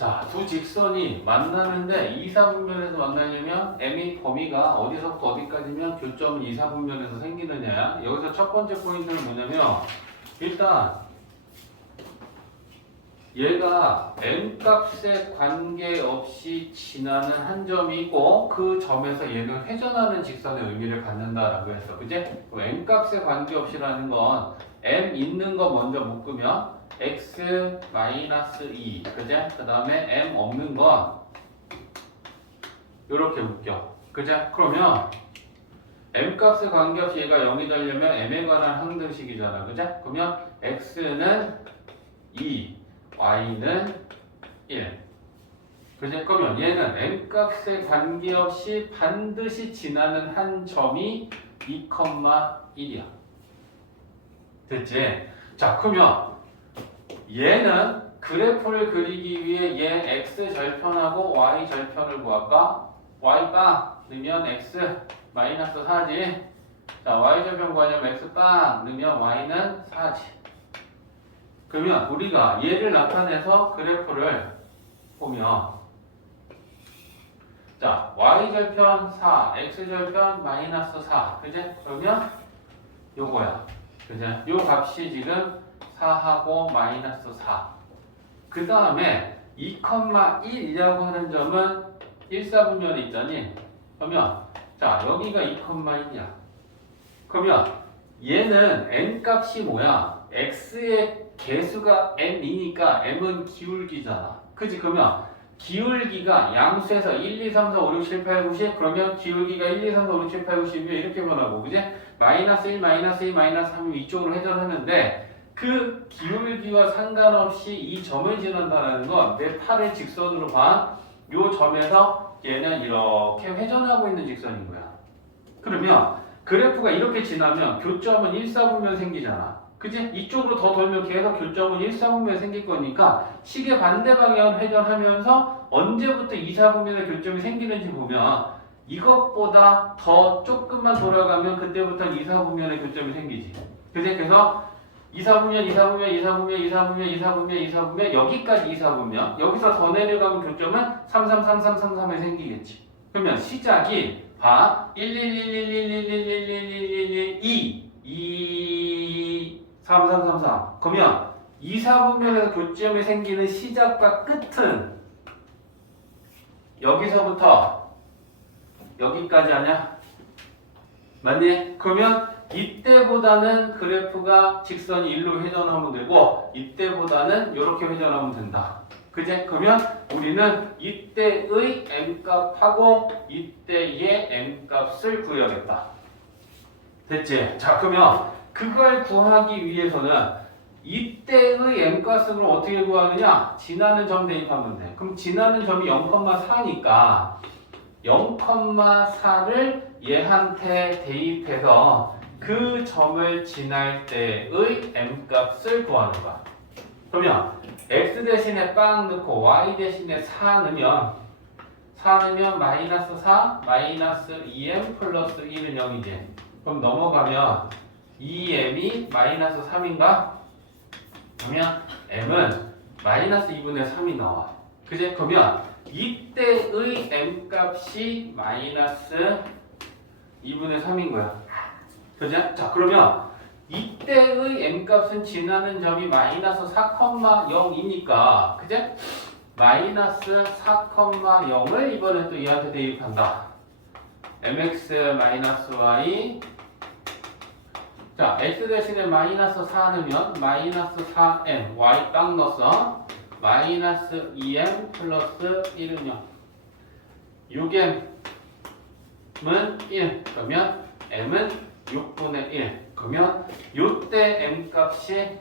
자, 두 직선이 만나는데 2, 4분면에서 만나려면 m의 범위가 어디서부터 어디까지면 교점은 2, 4분면에서 생기느냐. 여기서 첫 번째 포인트는 뭐냐면 일단 얘가 m값에 관계없이 지나는 한 점이 있고 그 점에서 얘는 회전하는 직선의 의미를 갖는다라고 했어. 그제? m값에 관계없이라는 건 m 있는 거 먼저 묶으면 x-2 그제? 그 다음에 m 없는 건 이렇게 묶여. 그제? 그러면 m값에 관계없이 얘가 0이 되려면 m에 관한 항등식이잖아. 그제? 그러면 x는 2 y는 1. 그제? 그러면 얘는 m값에 관계없이 반드시 지나는 한 점이 2,1이야. 됐지? 자, 그러면 얘는 그래프를 그리기 위해 얘 x 절편하고 y 절편을 구할까? y 빵 넣으면 x 마이너스 4지. 자, y 절편 구하려면 x 빵 넣으면 y는 4지. 그러면 우리가 얘를 나타내서 그래프를 보면 자, y절편 4, x절편 마이너스 4 그제? 그러면 요거야. 그제? 요 값이 지금 4하고 마이너스 4. 그 다음에 2,1이라고 하는 점은 1, 4분면에 있잖니. 그러면 자, 여기가 2,1이야. 그러면 얘는 n값이 뭐야? x의 개수가 m이니까 m은 기울기잖아. 그치? 그러면 기울기가 양수에서 1, 2, 3, 4, 5, 6, 7, 8, 9, 10 그러면 기울기가 1, 2, 3, 4, 5, 6, 7, 8, 9, 10이면 이렇게 변하고 그지? 마이너스 1, 마이너스 2, 마이너스 3이 이쪽으로 회전하는데 그 기울기와 상관없이 이 점을 지난다는 건 내 팔을 직선으로 봐. 요 점에서 얘는 이렇게 회전하고 있는 직선인 거야. 그러면 그래프가 이렇게 지나면 교점은 1, 4분면 생기잖아. 그지? 이쪽으로 더 돌면 계속 교점은 1, 4분면 생길 거니까 시계 반대 방향을 회전하면서 언제부터 2, 4분면의 교점이 생기는지 보면 이것보다 더 조금만 돌아가면 그때부터 2, 4분면의 교점이 생기지. 그지? 그래서 2, 4분면, 2, 4분면, 2, 4분면, 2, 4분면, 2, 4분면, 2, 4분면 여기까지 2, 4분면 여기서 더 내려가면 교점은 3, 3, 3, 3, 3, 3에 생기겠지. 그러면 시작이 봐. 1, 1, 1, 1, 1, 1, 1, 1, 1, 1, 1, 2, 2, 3, 3, 3, 4. 그러면 2, 4분면에서 교점이 생기는 시작과 끝은 여기서부터 여기까지 아니야? 맞니? 그러면 이때보다는 그래프가 직선이 일로 회전하면 되고 이때보다는 이렇게 회전하면 된다. 그제? 그러면 우리는 이때의 m값하고 이때의 m값을 구해야겠다. 됐지? 자, 그러면 그걸 구하기 위해서는 이때의 m값으로 어떻게 구하느냐? 지나는 점 대입하면 돼. 그럼 지나는 점이 0,4니까 0,4를 얘한테 대입해서 그 점을 지날 때의 m값을 구하는 거야. 그러면 x 대신에 빵 넣고 y 대신에 4 넣으면 마이너스 4 마이너스 2m 플러스 1은 0이지. 그럼 넘어가면 2m이 마이너스 3인가? 그러면 m은 마이너스 2분의 3이 나와. 그제? 그러면 이때의 m값이 마이너스 2분의 3인 거야. 그죠? 자, 그러면 이때의 m값은 지나는 점이 마이너스 4,0이니까 그제? 마이너스 4,0을 이번에 또 얘한테 대입한다. mx 마이너스 y 자, x 대신에 마이너스 4 넣으면 마이너스 4m y 딱 넣었어. 마이너스 2m 플러스 1은 0 6m은 1 그러면 m은 6분의 1 그러면 요때 m값이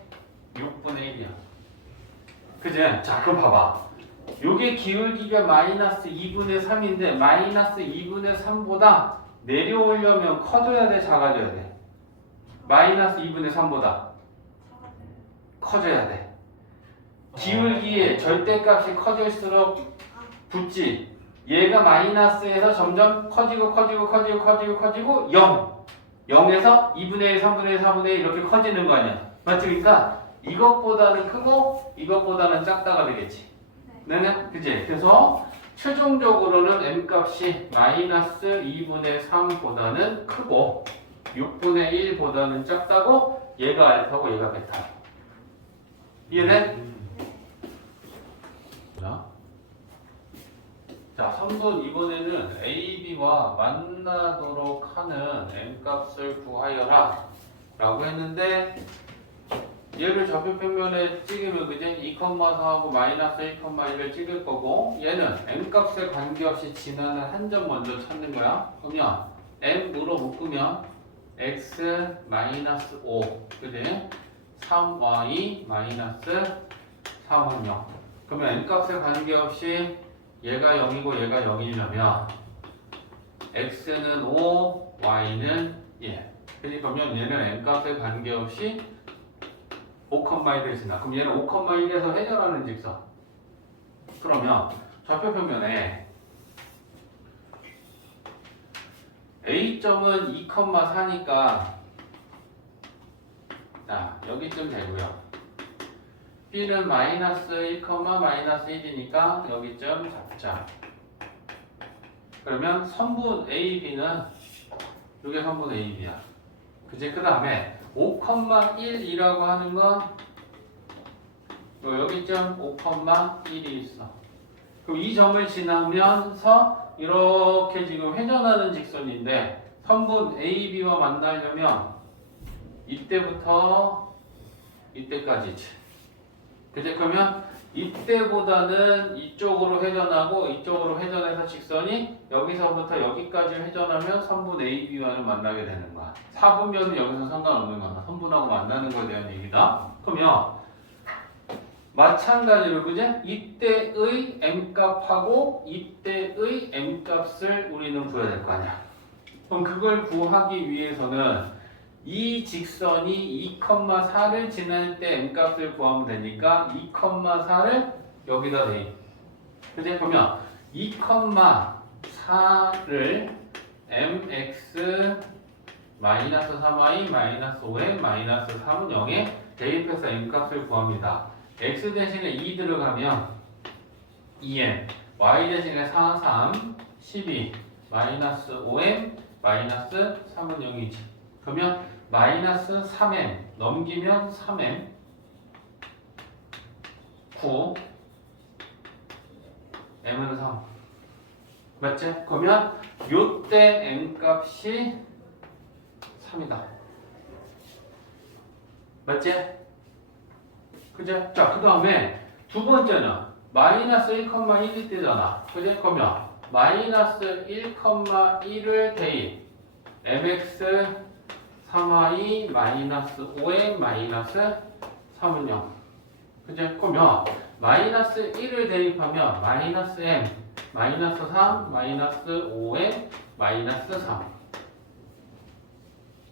6분의 1이야. 그제? 자, 그럼 봐봐. 요게 기울기가 마이너스 2분의 3인데 마이너스 2분의 3보다 내려오려면 커져야 돼? 작아져야 돼? 마이너스 2분의 3보다 커져야 돼. 기울기의 절대값이 커질수록 붙지. 얘가 마이너스에서 점점 커지고 0 0에서 2분의 1, 3분의 1, 4분의 1 이렇게 커지는 거 아니야. 맞지? 그러니까 이것보다는 크고 이것보다는 작다가 되겠지. 네네, 그지? 그래서 최종적으로는 m 값이 마이너스 2분의 3보다는 크고 6분의 1보다는 작다고 얘가 알파고 얘가 베타. 이해돼? 자, 3번 이번에는 A, B와 만나도록 하는 m 값을 구하여라 라고 했는데 얘를 좌표평면에 찍으면 그지? 2,4하고 마이너스 1,1을 찍을 거고 얘는 m 값에 관계없이 지나는 한 점 먼저 찾는 거야. 그러면 m으로 묶으면 x 마이너스 5 그지? 3y 마이너스 3은 0. 그러면 m 값에 관계없이 얘가 0이고 얘가 0이려면 x는 5, y는 1. 그러면 얘는 m 값에 관계없이 5,1을 지나. 그럼 얘는 5,1에서 해결하는 직선. 그러면 좌표평면에 A점은 2,4니까 자 여기쯤 되고요. B는 마이너스 1, 마이너스 1이니까 여기쯤 잡자. 그러면 선분 A, B는 이게 선분 A, B야. 그치? 그 다음에 5,1이라고 하는 건 여기쯤 5,1이 있어. 그럼 이 점을 지나면서 이렇게 지금 회전하는 직선인데 선분 A, B와 만나려면 이때부터 이때까지지. 그치? 그러면 이때보다는 이쪽으로 회전하고 이쪽으로 회전해서 직선이 여기서부터 여기까지 회전하면 선분 A, B와는 만나게 되는 거야. 4분면은 여기서 상관없는 거야. 선분하고 만나는 거에 대한 얘기다. 그러면 마찬가지로 그지? 이때의 m값하고 이때의 m값을 우리는 구해야 될 거 아니야. 그럼 그걸 구하기 위해서는 이 직선이 2,4를 지날 때 m값을 구하면 되니까 2,4를 여기다 대입. 그지? 그러면 2,4를 mx 마이너스 3y 마이너스 5m 마이너스 3은 0에 대입해서 m값을 구합니다. x 대신에 2 들어가면 2m, y 대신에 4, 3, 12, 마이너스 5m, 마이너스 3은 0이지. 그러면 마이너스 3m 넘기면 3m 9 m은 3 맞지? 그러면 요때 m값이 3이다. 맞지? 그죠? 자, 그 다음에 두 번째는 마이너스 1,1일 때잖아. 그죠? 그러면 마이너스 1,1을 대입 mx 3y 마이너스 5m 마이너스 3은 0. 그죠? 그러면 마이너스 1을 대입하면 마이너스 m 마이너스 3 마이너스 5m 마이너스 3.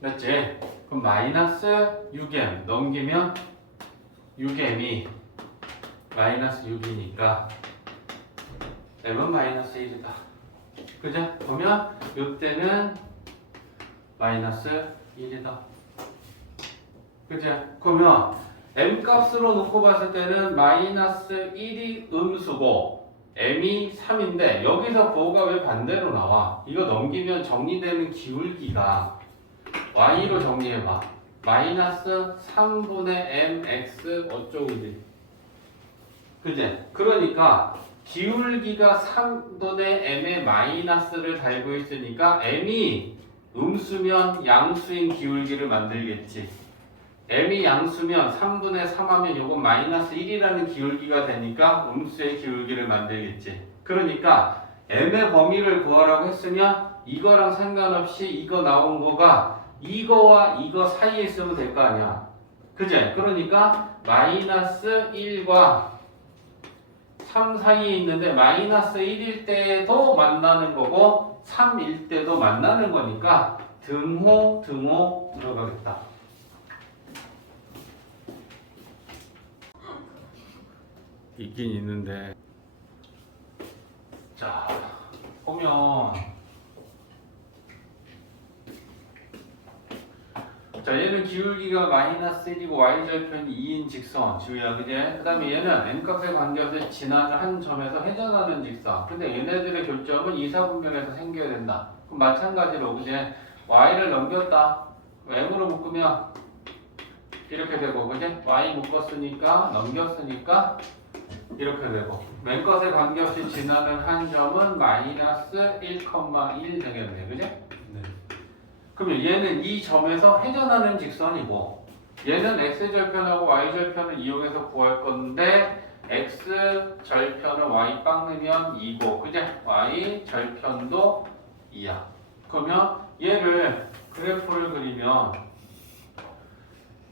맞지? 그럼 마이너스 6m 넘기면 6m이 마이너스 6이니까 m은 마이너스 1이다. 그죠? 그러면 이때는 마이너스 1이다. 그죠? 그러면 m값으로 놓고 봤을 때는 마이너스 1이 음수고 m이 3인데 여기서 부호가 왜 반대로 나와? 이거 넘기면 정리되는 기울기가 y로 정리해봐. 마이너스 3분의 mx 어쩌고지. 그지? 그러니까 기울기가 3분의 m의 마이너스를 달고 있으니까 m이 음수면 양수인 기울기를 만들겠지. m이 양수면 3분의 3 하면 요건 마이너스 1이라는 기울기가 되니까 음수의 기울기를 만들겠지. 그러니까 m의 범위를 구하라고 했으면 이거랑 상관없이 이거 나온 거가 이거와 이거 사이에 있으면 될 거 아니야. 그지? 그러니까 마이너스 1과 3 사이에 있는데 마이너스 1일 때도 만나는 거고 3일 때도 만나는 거니까 등호 들어가겠다. 있긴 있는데 자 보면 자, 얘는 기울기가 마이너스 1이고 y절편이 2인 직선 지우야, 그제? 그 다음에 얘는 n값에 관계없이 지나는 한 점에서 회전하는 직선. 근데 얘네들의 교점은 이사분면에서 생겨야 된다. 그럼 마찬가지로 그제? y를 넘겼다. m으로 묶으면 이렇게 되고, 그제? y 묶었으니까 넘겼으니까 이렇게 되고, 맨 것에 관계없이 지나는 한 점은 마이너스 1,1 되겠네, 그제? 네. 그러면 얘는 이 점에서 회전하는 직선이고, 얘는 x절편하고 y절편을 이용해서 구할 건데, x절편은 y 빵 내면 2고, 그제? y절편도 2야. 그러면 얘를 그래프를 그리면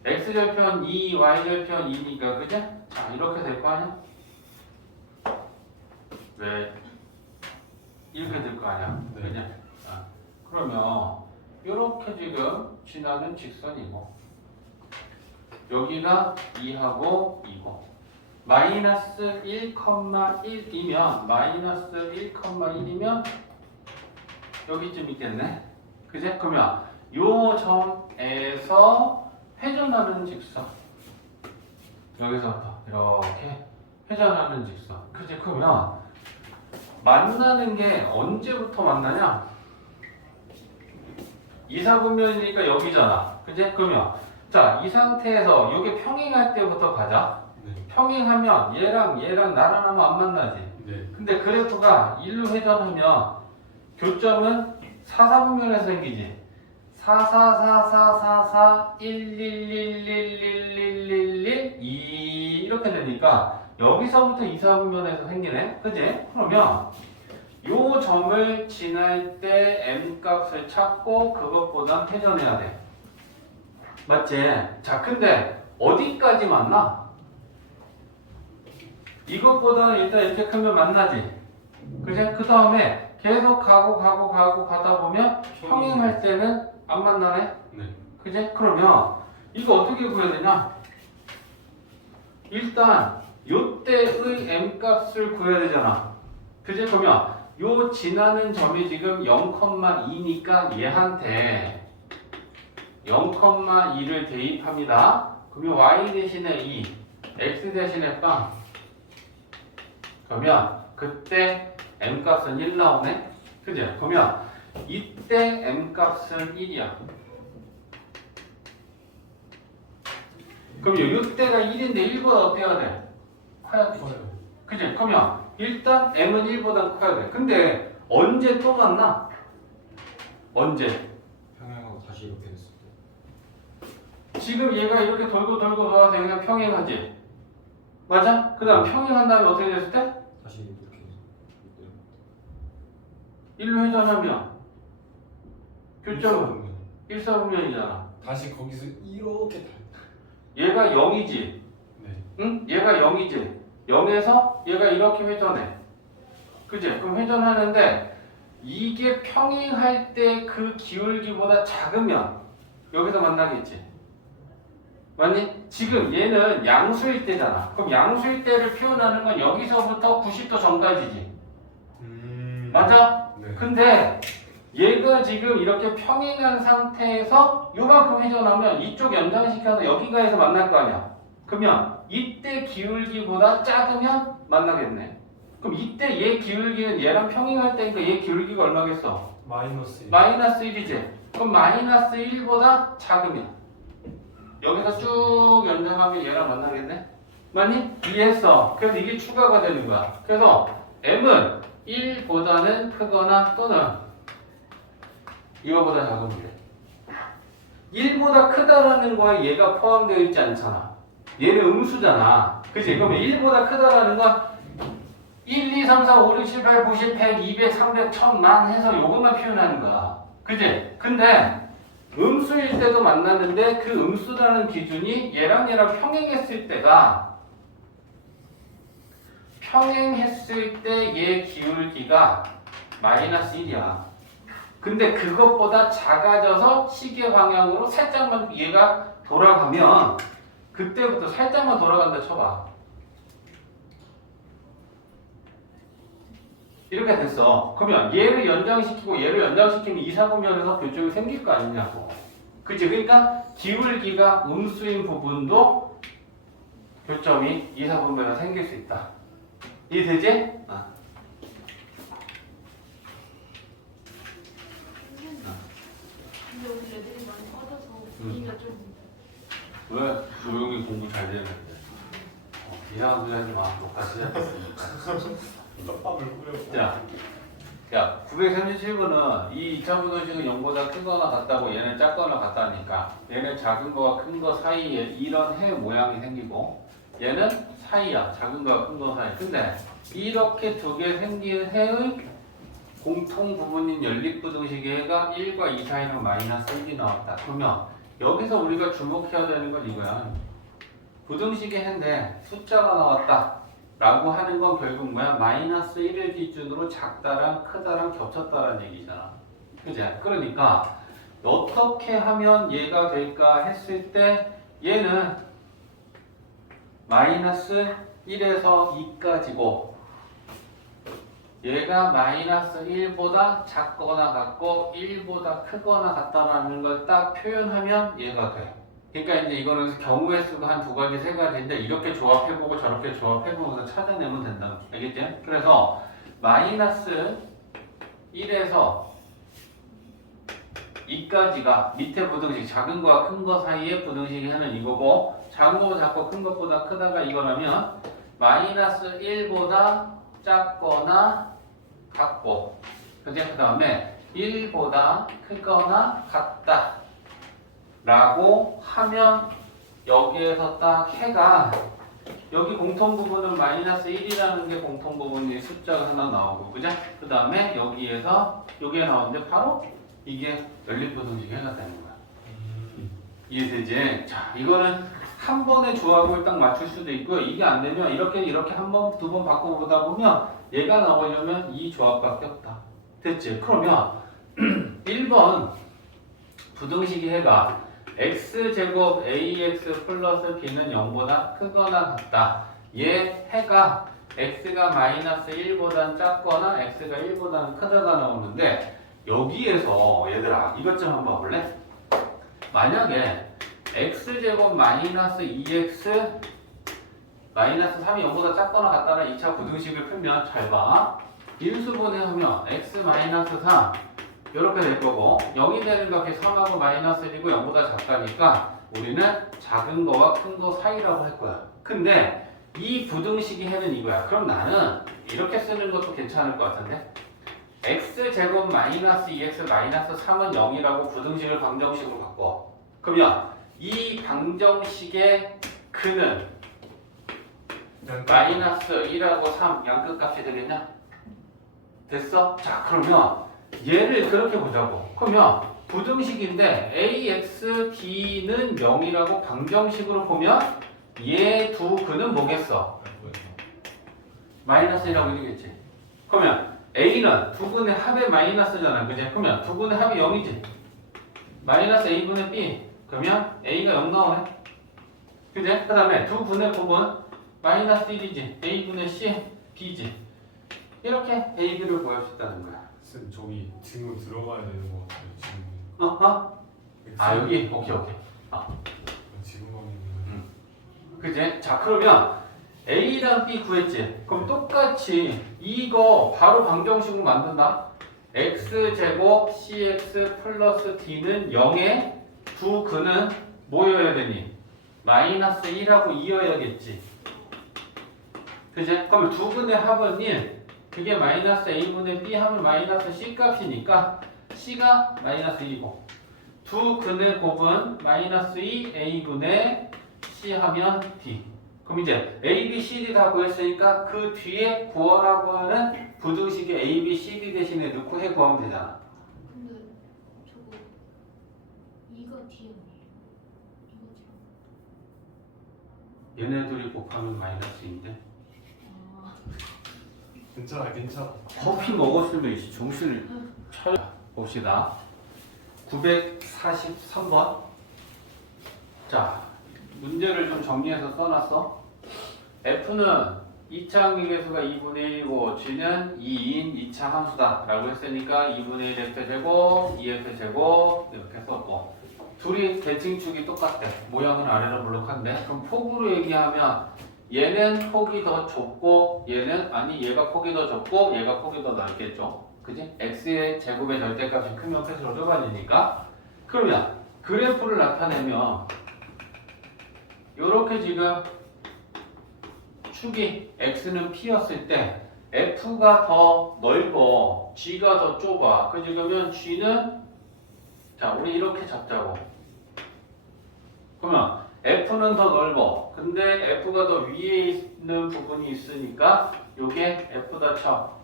x절편 2, y절편 2니까, 그제? 자, 이렇게 될 거 아니야? 왜? 이렇게 될 거 아니야? 네. 그냥. 자, 그러면 이렇게 지금 지나는 직선이고, 여기가 2하고 2고, 마이너스 1,1이면 마이너스 1,1이면 여기쯤 있겠네. 그제? 그러면 요 점에서 회전하는 직선, 여기서부터 이렇게 회전하는 직선. 그지? 그러면 만나는 게 언제부터 만나냐? 이사분면이니까 여기잖아. 그지? 그러면 자, 이 상태에서 이게 평행할 때부터 가자. 네. 평행하면 얘랑 나란하면 안 만나지. 네. 근데 그래프가 1로 회전하면 교점은 4사분면에서 생기지. 4, 4, 4, 4, 4, 4, 1, 1, 1, 1, 1, 1, 1, 1, 2 이렇게 되니까 여기서부터 2사분면에서 생기네. 그지? 그러면 요 점을 지날 때 m 값을 찾고 그것보단 회전해야 돼. 맞지? 자, 근데 어디까지 만나? 이것보다는 일단 이렇게 크면 만나지. 그지? 그 다음에 계속 가고 가다 보면 평행할 때는 안 만나네? 네. 그지? 그러면 이거 어떻게 구해야 되냐? 일단 요때의 m 값을 구해야 되잖아. 그지? 그러면 요 지나는 점이 지금 0,2니까 얘한테 0,2를 대입합니다. 그러면 y 대신에 2, x 대신에 빵. 그러면 그때 m 값은 1 나오네. 그죠? 그러면 이때 m 값은 1이야. 그럼 이때가 1인데 1보다 어때야 돼? 커야 되지. 그죠? 그러면 일단 m은 1보다 커야 돼. 근데 언제 또 만나? 언제? 평행하고 다시 이렇게 됐을 때. 지금 얘가 이렇게 돌고 돌아서 그냥 평행하지. 맞아? 그 다음 평행한 다음에 어떻게 됐을 때? 다시 이렇게. 1로 회전하면 교점은 일사분면. 1사분면이잖아. 다시 거기서 이렇게 달. 얘가 0이지. 네. 응? 얘가 0이지. 0에서 얘가 이렇게 회전해. 그지? 그럼 회전하는데 이게 평행할 때 그 기울기보다 작으면 여기서 만나겠지. 맞니? 지금 얘는 양수일 때잖아. 그럼 양수일 때를 표현하는 건 여기서부터 90도 전까지지. 맞아? 네. 근데 얘가 지금 이렇게 평행한 상태에서 요만큼 회전하면 이쪽 연장시켜서 여기가 해서 만날 거 아니야. 그러면 이때 기울기보다 작으면 만나겠네. 그럼 이때 얘 기울기는 얘랑 평행할 때니까 얘 기울기가 얼마겠어? 마이너스. 마이너스 1이지. 그럼 마이너스 1보다 작으면 여기서 쭉 연장하면 얘랑 만나겠네? 맞니? 이해했어. 그래서 이게 추가가 되는 거야. 그래서 m은 1보다는 크거나 또는 이거보다 작으면 돼. 1보다 크다라는 거에 얘가 포함되어 있지 않잖아. 얘는 음수잖아. 그치? 그러면 1보다 크다라는 건 1, 2, 3, 4, 5, 6, 7, 8, 90, 100, 200, 300, 1000만 해서 요것만 표현하는 거야. 그치? 근데 음수일 때도 만났는데 그 음수라는 기준이 얘랑 평행했을 때가 평행했을 때 얘 기울기가 마이너스 1이야. 근데 그것보다 작아져서 시계 방향으로 살짝만 얘가 돌아가면 그때부터 살짝만 돌아간다 쳐봐. 이렇게 됐어. 그러면 얘를 연장시키고 얘를 연장시키면 이사분면에서 교점이 생길 거 아니냐고. 그치? 그러니까 기울기가 음수인 부분도 교점이 이사분배가 생길 수 있다. 이해되지? 근데 오늘 애들이 많이 빠져서 분위기가 좀 왜 조용히 공부 잘 되는데? 이상한 소리 하지 마. 녹화 시작했으니까. 떡밥을 뿌려. 야, 937번은 이 2차 부등식은 0보다 크거나 같다고 얘는 작거나 같다니까 얘는 작은 거와 큰 거 사이에 이런 해 모양이 생기고 얘는 사이야. 작은 거와 큰 거 사이. 근데 이렇게 두 개 생긴 해의 공통 부분인 연립부등식의 해가 1과 2 사이는 마이너스 1이 나왔다. 그러면 여기서 우리가 주목해야 되는 건 이거야. 부등식의 해인데 숫자가 나왔다 라고 하는 건 결국 뭐야? 마이너스 1을 기준으로 작다랑 크다랑 겹쳤다라는 얘기잖아. 그지? 그러니까 어떻게 하면 얘가 될까 했을 때 얘는 마이너스 1에서 2까지고 얘가 마이너스 1보다 작거나 같고 1보다 크거나 같다라는 걸 딱 표현하면 얘가 돼. 그러니까 이제 이거는 경우의 수가 한 두 가지, 세 가지인데 이렇게 조합해보고 저렇게 조합해보면서 찾아내면 된다. 알겠지? 그래서 마이너스 1에서 2까지가 밑에 부등식, 작은 거와 큰 거 사이에 부등식이 하는 이거고 작은 거보다 작고 큰 것보다 크다가 이거라면 마이너스 1보다 작거나 같고 그지? 그 다음에 1보다 크거나 같다 라고 하면 여기에서 딱 해가 여기 공통 부분은 마이너스 1이라는 게 공통 부분이 숫자가 하나 나오고 그죠? 그 다음에 여기에서 여기에 나오는데 바로 이게 연립부등식 해가 되는 거야. 이해되지? 자, 이거는 한 번에 조합을 딱 맞출 수도 있고요. 이게 안 되면 이렇게 한 번, 두 번 바꿔보다 보면 얘가 나오려면 이 조합밖에 없다. 됐지? 그러면 1번 부등식의 해가 x제곱 ax 플러스 b는 0보다 크거나 같다. 얘 해가 x가 마이너스 1보단 작거나 x가 1보다는 크다가 나오는데 여기에서 얘들아 이것 좀 한번 볼래? 만약에 x제곱 마이너스 2x 마이너스 3이 0보다 작거나 같다는 2차 부등식을 풀면 잘 봐. 인수분해하면 x 마이너스 3 이렇게 될 거고 0이 되는 값이 3하고 마이너스 1이고 0보다 작다니까 우리는 작은 거와 큰 거 사이라고 할 거야. 근데 이 부등식이 해는 이거야. 그럼 나는 이렇게 쓰는 것도 괜찮을 것 같은데 x제곱 마이너스 2x 마이너스 3은 0이라고 부등식을 방정식으로 바꿔. 그러면 이 방정식의 근은 마이너스 1하고 3 양끝값이 되겠냐? 됐어? 자 그러면 얘를 그렇게 보자고. 그러면 부등식인데 ax b는 0이라고 방정식으로 보면 얘 두 근은 뭐겠어? 마이너스 1하고 1이겠지. 그러면 a는 두 근의 합의 마이너스잖아. 그지? 그러면 두 근의 합이 0이지. 마이너스 a분의 b. 그러면 a가 0 나오네. 그지? 그 다음에 두 근의 곱은 마이너스 1이지. a분의 c, b지. 이렇게 a, b를 구할 수 있다는 거야. 쌤 저기 지금 들어가야 되는 거 같아요. 지금. 아 여기? 오케이. 지금 가면. 그지? 자 그러면 a랑 b 구했지? 그럼 똑같이 이거 바로 방정식으로 만든다. x제곱 cx 플러스 d는 0에 두 근은 뭐여야 되니? 마이너스 1하고 2여야겠지. 그지? 그럼 두 근의 합은 1. 그게 마이너스 a분의 b 하면 마이너스 c 값이니까 c가 마이너스 1이고 두 근의 곱은 마이너스 2 a분의 c 하면 d. 그럼 이제 a, b, c, d 다 구했으니까 그 뒤에 구하라고 하는 부등식에 a, b, c, d 대신에 넣고 해 구하면 되잖아. 근데 저거 이거 뒤에 이거죠. 얘네들이 곱하면 마이너스인데 괜찮아. 커피 먹었으면 이제 정신을 차려 봅시다. 943번. 자, 문제를 좀 정리해서 써놨어. F는 2차 항기계수가 2분의 1이고 G는 2인 2차 함수다 라고 했으니까 2분의 1 F제곱, 2F제곱 이렇게 썼고 둘이 대칭축이 똑같대. 모양은 아래로 물록한데. 그럼 폭으로 얘기하면 얘는 폭이 더 좁고 얘는 아니 얘가 폭이 더 좁고 얘가 폭이 더 넓겠죠. 그지? x의 제곱의 절대값이 크면 클수록 좁아지니까. 그러면 그래프를 나타내면 요렇게 지금 축이 x는 p였을 때 f가 더 넓어 g가 더 좁아. 그지? 그러면 g는 자 우리 이렇게 잡자고. 그러면 f는 더 넓어. 근데 f가 더 위에 있는 부분이 있으니까 요게 f다 쳐.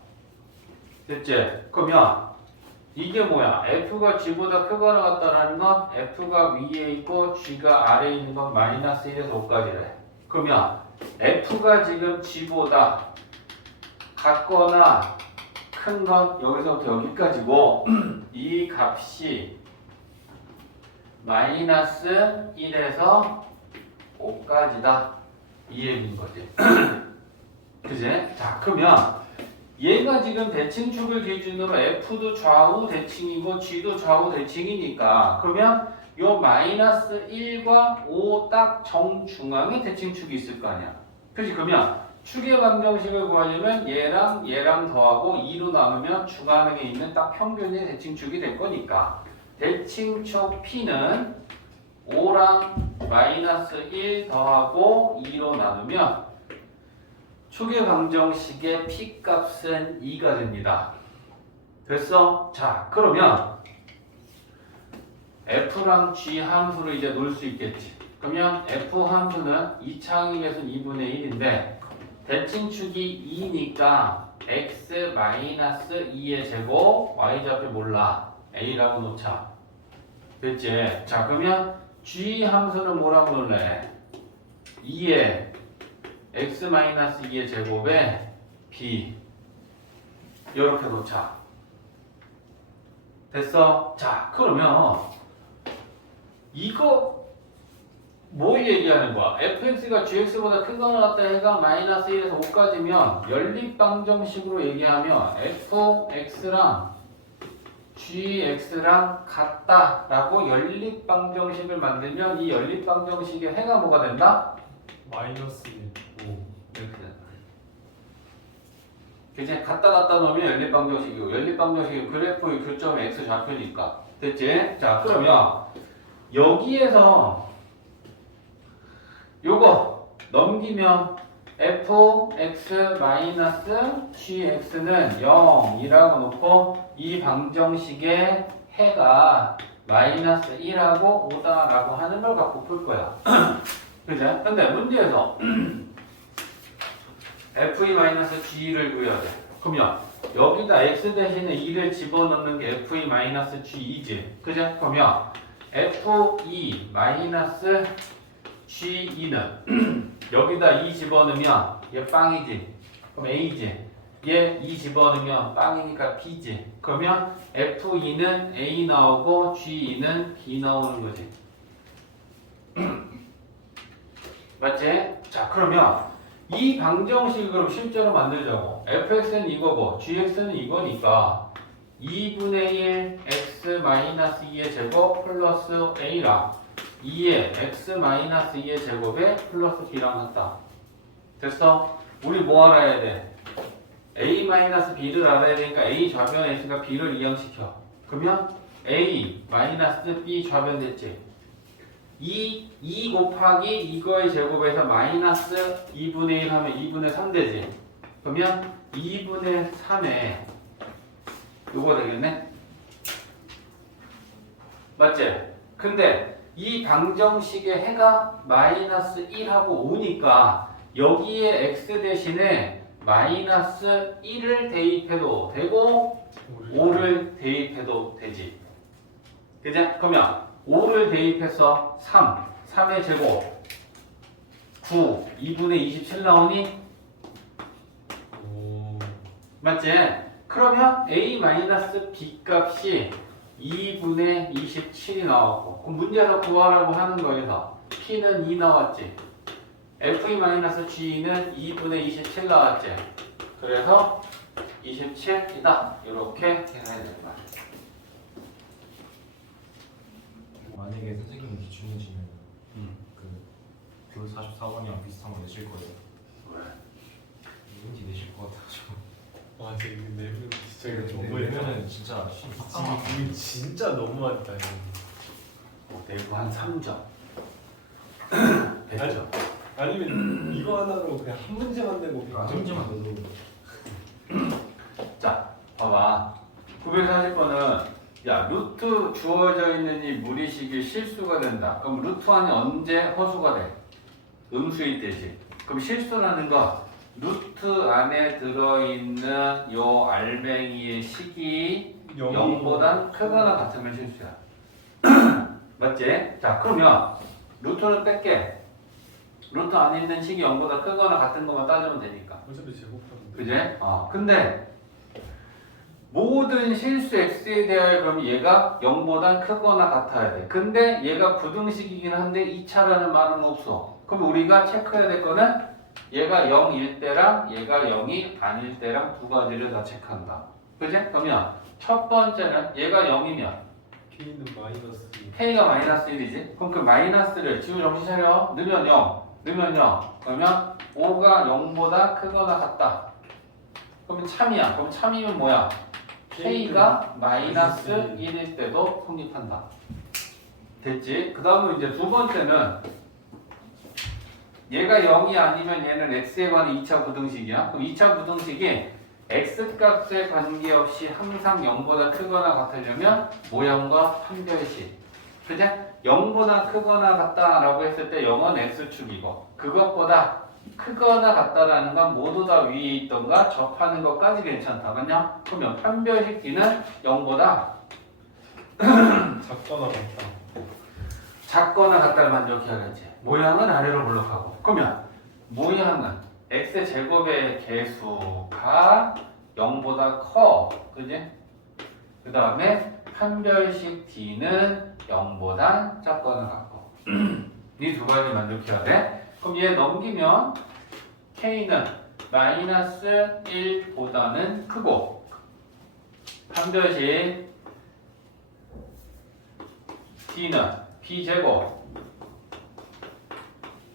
됐지? 그러면 이게 뭐야? f가 g보다 크거나 같다라는 건 f가 위에 있고 g가 아래에 있는 건 마이너스 1에서 5까지래. 그러면 f가 지금 g보다 같거나 큰 건 여기서부터 여기까지고 이 값이 마이너스 1에서 5까지다. 이 얘기인 거지. 그지? 자, 그러면 얘가 지금 대칭축을 기준으로 F도 좌우 대칭이고 G도 좌우 대칭이니까 그러면 요 마이너스 1과 5 딱 정중앙에 대칭축이 있을 거 아니야. 그렇지? 그러면 축의 방정식을 구하려면 얘랑 얘랑 더하고 2로 나누면 중앙에 있는 딱 평균의 대칭축이 될 거니까 대칭축 P는 5랑 마이너스 1 더하고 2로 나누면 축의 방정식의 P값은 2가 됩니다. 됐어? 자, 그러면 F랑 G 함수를 이제 놓을 수 있겠지. 그러면 F 함수는 2창의에서 2분의 1인데 대칭축이 2니까 x-2의 제곱 y좌표 몰라. a라고 놓자. 됐지? 자, 그러면 G 함수는 뭐라고 놓을래? 2의 x-2의 제곱에 b 이렇게 놓자. 됐어? 자, 그러면 이거 뭐 얘기하는 거야? fx가 gx보다 크거나 같다 해가 마이너스 1에서 5까지면 연립방정식으로 얘기하면 fx랑 gx랑 같다라고 연립방정식을 만들면 이 연립방정식의 해가 뭐가 된다? 마이너스 1. 이렇게 된다. 이제 갖다 놓으면 연립방정식이고 연립방정식이 그래프의 교점 x 좌표니까. 됐지? 자, 그러면 여기에서 요거 넘기면 fx-gx는 0이라고 놓고 이 방정식의 해가 마이너스 1하고 5다라고 하는 걸 갖고 풀 거야. 그죠? 근데 문제에서 fe-g를 구해야 돼. 그러면 여기다 x 대신에 2를 집어넣는 게 fe-g이지. 그죠? 그러면 fe-g는 여기다 2 집어넣으면 얘 빵이지. 그럼 a지. 얘 2 집어넣으면 빵이니까 b지. 그러면 f2는 a 나오고 g2는 b 나오는 거지. 맞지? 자, 그러면 이 방정식을 그럼 실제로 만들자고. fx는 이거고 gx는 이거니까 2분의 1 x-2의 제곱 플러스 a랑 2의 x-2의 제곱에 플러스 b랑 같다. 됐어? 우리 뭐 알아야 돼? a-b를 알아야 되니까 a 좌변에 있으니까 b를 이항시켜. 그러면 a-b 좌변됐지. 2 곱하기 이거의 제곱에서 마이너스 2분의 1 하면 2분의 3 되지. 그러면 2분의 3에 요거 되겠네? 맞지? 근데 이 방정식의 해가 마이너스 1하고 5니까 여기에 x 대신에 마이너스 1을 대입해도 되고 5를 대입해도 되지. 그죠? 그러면 5를 대입해서 3의 제곱 9, 2분의 27 나오니? 맞지? 그러면 a-b 값이 2분의 27이 나왔고 그럼 문제에서 구하라고 하는 거에서 p는 2 나왔지. fe-g는 2분의 27 나왔지. 그래서 27이다. 이렇게 계산이 된 거야. 만약에 선생님 기준이시면 음. 그 44번이랑 비슷한 거 내실 거예요. 왜? 왠지 내실 것 같아가지고. 와 진짜 이거 내면 진짜 이거 내면은 진짜 이거 진짜 너무한다 이거. 내고 한 3점. 됐죠? 아니면 이거 하나로 그냥 한 문제만 내고 한 문제만 넣어도 자, 봐봐. 940번은 야 루트 주어져 있는 이 무리식이 실수가 된다. 그럼 루트 안이 언제 허수가 돼? 음수일 때지. 그럼 실수라는 거 루트 안에 들어있는 요 알맹이의 식이 0보단 크거나 같으면 실수야. 맞지? 자 그러면 루트는 뺄게. 루트 안에 있는 식이 0보다 크거나 같은 것만 따지면 되니까. 어차피 제곱하는데. 그제? 근데 모든 실수 x에 대하여 그럼 얘가 0보다 크거나 같아야 돼. 근데 얘가 부등식이긴 한데 2차라는 말은 없어. 그럼 우리가 체크해야 될 거는 얘가 0일 때랑 얘가 0이 아닐 때랑 두 가지를 다 체크한다. 그제? 그러면 첫 번째는 얘가 0이면 K는 마이너스. k가 마이너스 1이지? 그럼 그 마이너스를 지우 정신 차려. 넣으면 0, 넣으면 0. 그러면 5가 0보다 크거나 같다. 그러면 참이야. 그럼 참이면 뭐야? k가 마이너스 1일 때도 성립한다. 됐지? 그 다음에 이제 두 번째는 얘가 0이 아니면 얘는 x에 관한 2차 부등식이야. 그럼 2차 부등식이 x값에 관계없이 항상 0보다 크거나 같으려면 모양과 판별식. 그제? 0보다 크거나 같다라고 했을 때 0은 x축이고 그것보다 크거나 같다라는 건 모두 다 위에 있던가 접하는 것까지 괜찮다. 맞냐? 그러면 판별식 D는 0보다 작거나 같다. 작거나 같다를 만족해야겠지. 모양은 아래로 블록하고. 그러면 모양은 x 제곱의 개수가 0보다 커. 그지? 그 다음에 판별식 D는 0보다 작거나 같고. 이 두 가지 만족해야 돼. 그럼 얘 넘기면 K는 마이너스 1보다는 크고 판별식 D는 B제곱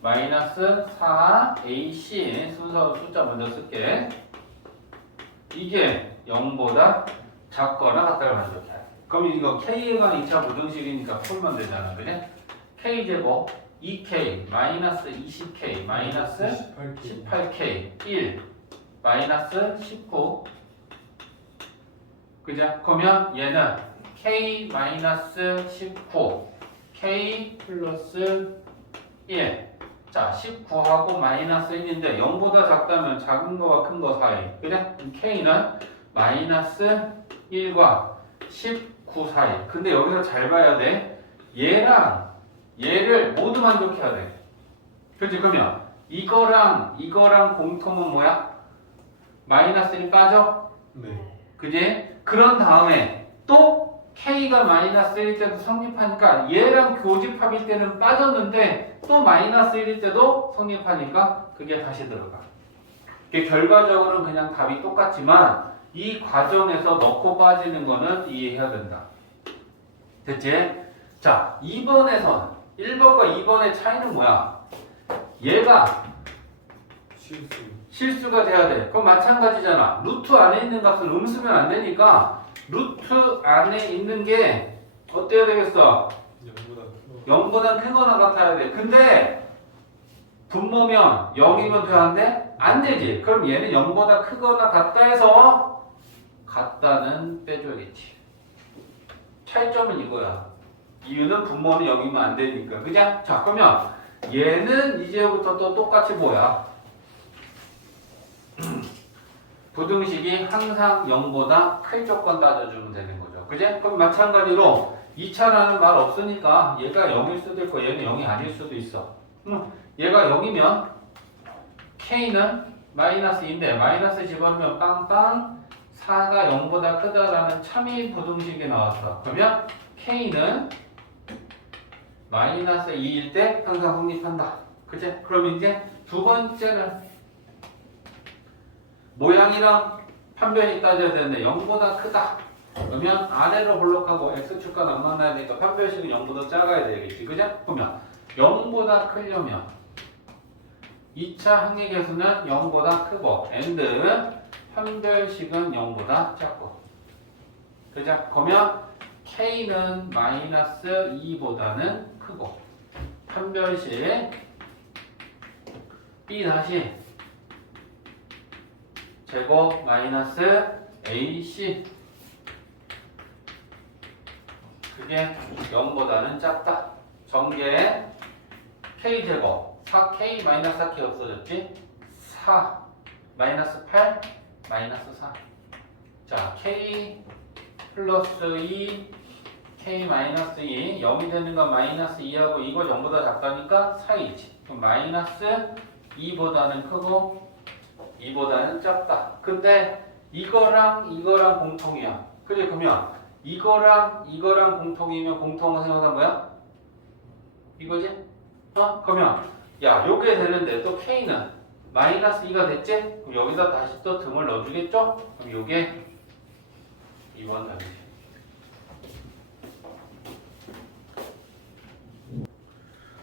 마이너스 4AC 순서로 숫자 먼저 쓸게. 이게 0보다 작거나 같다를 만족해. 그럼 이거 K가 2차 부등식이니까 풀면 되잖아. 그래? K제곱 2K 마이너스 20K 마이너스 18K 1 마이너스 19 그죠? 그러면 얘는 K 마이너스 19 K 플러스 1 자 19하고 마이너스 1인데 0보다 작다면 작은 거와 큰 거 사이 그래? K는 마이너스 1과 19 사이 근데 여기서 잘 봐야 돼 얘랑 얘를 모두 만족해야 돼. 그렇지? 그러면 이거랑 공통은 뭐야? 마이너스 1 빠져? 네. 그지? 그런 다음에 또 K가 마이너스 1일 때도 성립하니까 얘랑 교집합일 때는 빠졌는데 또 마이너스 1일 때도 성립하니까 그게 다시 들어가. 결과적으로는 그냥 답이 똑같지만 이 과정에서 넣고 빠지는 거는 이해해야 된다. 됐지? 자, 2번에선 1번과 2번의 차이는 뭐야? 얘가 실수가 돼야 돼. 그럼 마찬가지잖아. 루트 안에 있는 값은 음수면 안 되니까 루트 안에 있는 게 어때야 되겠어? 0보다 크거나 같아야 돼. 근데 분모면 0이면 돼야 한대? 안 되지. 그럼 얘는 0보다 크거나 같다 해서 같다는 빼줘야겠지. 차이점은 이거야. 이유는 분모는 0이면 안 되니까. 그냥? 자, 그러면 얘는 이제부터 또 똑같이 뭐야? 부등식이 항상 0보다 클 조건 따져주면 되는 거죠. 그제? 그럼 마찬가지로 2차라는 말 없으니까 얘가 0일 수도 있고 얘는 0이 아닐 수도 있어. 얘가 0이면 K는 마이너스 2인데 마이너스 집어넣으면 빵빵 4가 0보다 크다라는 참이 부등식이 나왔어. 그러면 K는 마이너스 2일 때 항상 성립한다. 그치? 그럼 이제 두 번째는 모양이랑 판별이 따져야 되는데 0보다 크다. 그러면 아래로 블록하고 x축과는 안 만나야 되니까 판별식은 0보다 작아야 되겠지. 그죠? 그러면 0보다 크려면 2차 항의계수는 0보다 크고 and 판별식은 0보다 작고. 그죠? 그러면 k는 마이너스 2보다는 크고 판별식 b 다시 제곱 마이너스 ac 그게 0보다는 작다. 전개 k제곱 4k 마이너스 4k 없어졌지? 4 마이너스 8 마이너스 4. 자 k 플러스 2 k 마이너스 2 0이 되는 건 마이너스 2하고 이거 0보다 작다니까 4이지. 그럼 마이너스 2보다는 크고 2보다는 작다. 근데 이거랑 이거랑 공통이야. 그래 그러면 이거랑 이거랑 공통이면 공통은 생각한 뭐야? 이거지? 그러면 야 요게 되는데 또 k는 마이너스 2가 됐지? 그럼 여기다 다시 또 등을 넣어주겠죠? 그럼 요게 2번 답이지.